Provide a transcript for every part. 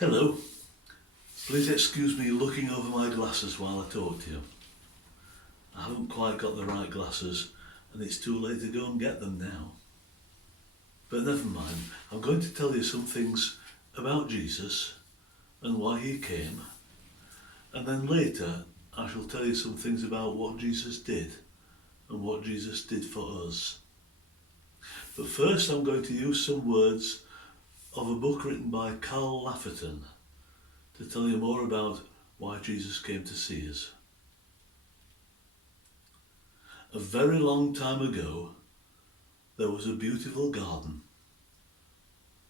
Hello, please excuse me looking over my glasses while I talk to you. I haven't quite got the right glasses and it's too late to go and get them now. But never mind, I'm going to tell you some things about Jesus and why he came, and then later I shall tell you some things about what Jesus did and what Jesus did for us. But first I'm going to use some words of a book written by Carl Laferton to tell you more about why Jesus came to see us. A very long time ago, there was a beautiful garden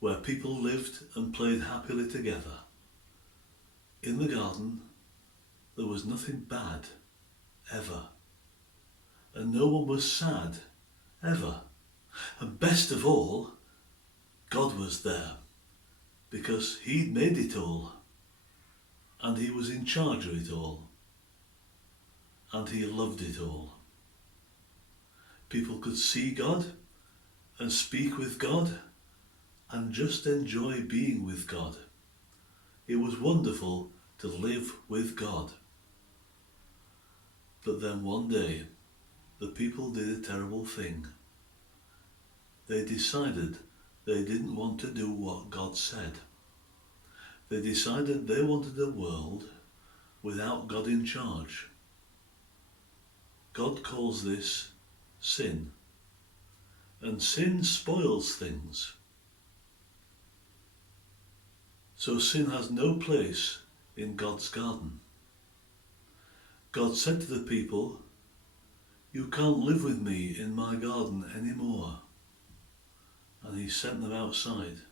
where people lived and played happily together. In the garden, there was nothing bad, ever. And no one was sad, ever. And best of all, God was there, because he'd made it all, and he was in charge of it all, and he loved it all. People could see God and speak with God and just enjoy being with God. It was wonderful to live with God. But then one day, the people did a terrible thing. They decided they didn't want to do what God said. They decided they wanted a world without God in charge. God calls this sin. And sin spoils things. So sin has no place in God's garden. God said to the people, "You can't live with me in my garden anymore." And he sent them outside.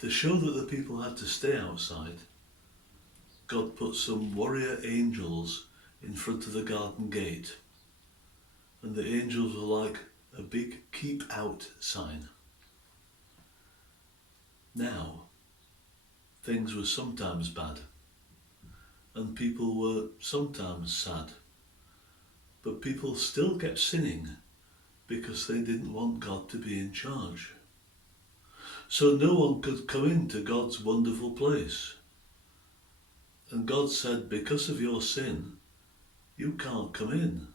To show that the people had to stay outside, God put some warrior angels in front of the garden gate. And the angels were like a big keep out sign. Now, things were sometimes bad, and people were sometimes sad, but people still kept sinning because they didn't want God to be in charge. So no one could come into God's wonderful place. And God said, because of your sin, you can't come in.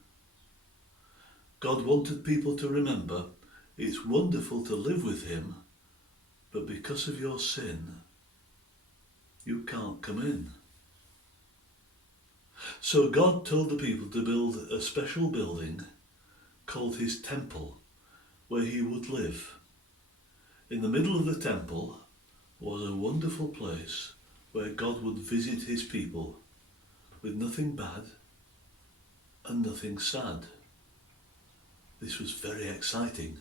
God wanted people to remember it's wonderful to live with him, but because of your sin, you can't come in. So God told the people to build a special building called his temple, where he would live. In the middle of the temple was a wonderful place where God would visit his people with nothing bad and nothing sad. This was very exciting.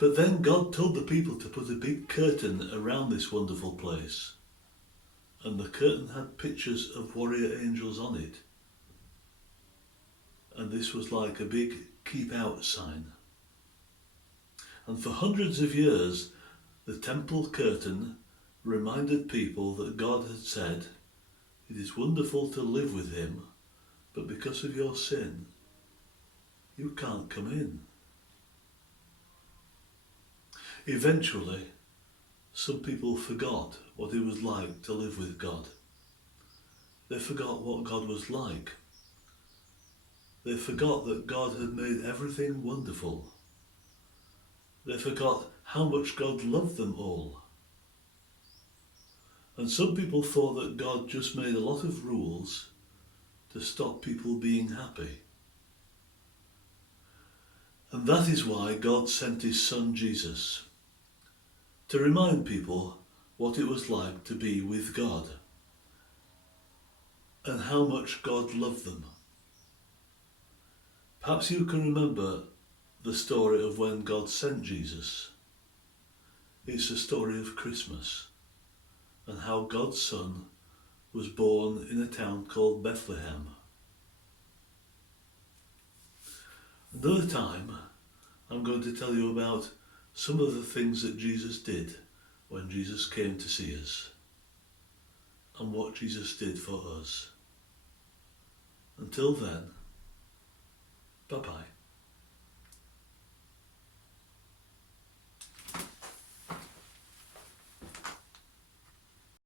But then God told the people to put a big curtain around this wonderful place. And the curtain had pictures of warrior angels on it. And this was like a big keep out sign. And for hundreds of years, the temple curtain reminded people that God had said, it is wonderful to live with him, but because of your sin, you can't come in. Eventually, some people forgot what it was like to live with God. They forgot what God was like. They forgot that God had made everything wonderful. They forgot how much God loved them all. And some people thought that God just made a lot of rules to stop people being happy. And that is why God sent his son Jesus, to remind people what it was like to be with God and how much God loved them. Perhaps you can remember the story of when God sent Jesus. It's the story of Christmas and how God's son was born in a town called Bethlehem. Another time, I'm going to tell you about some of the things that Jesus did when Jesus came to see us and what Jesus did for us. Until then, bye-bye.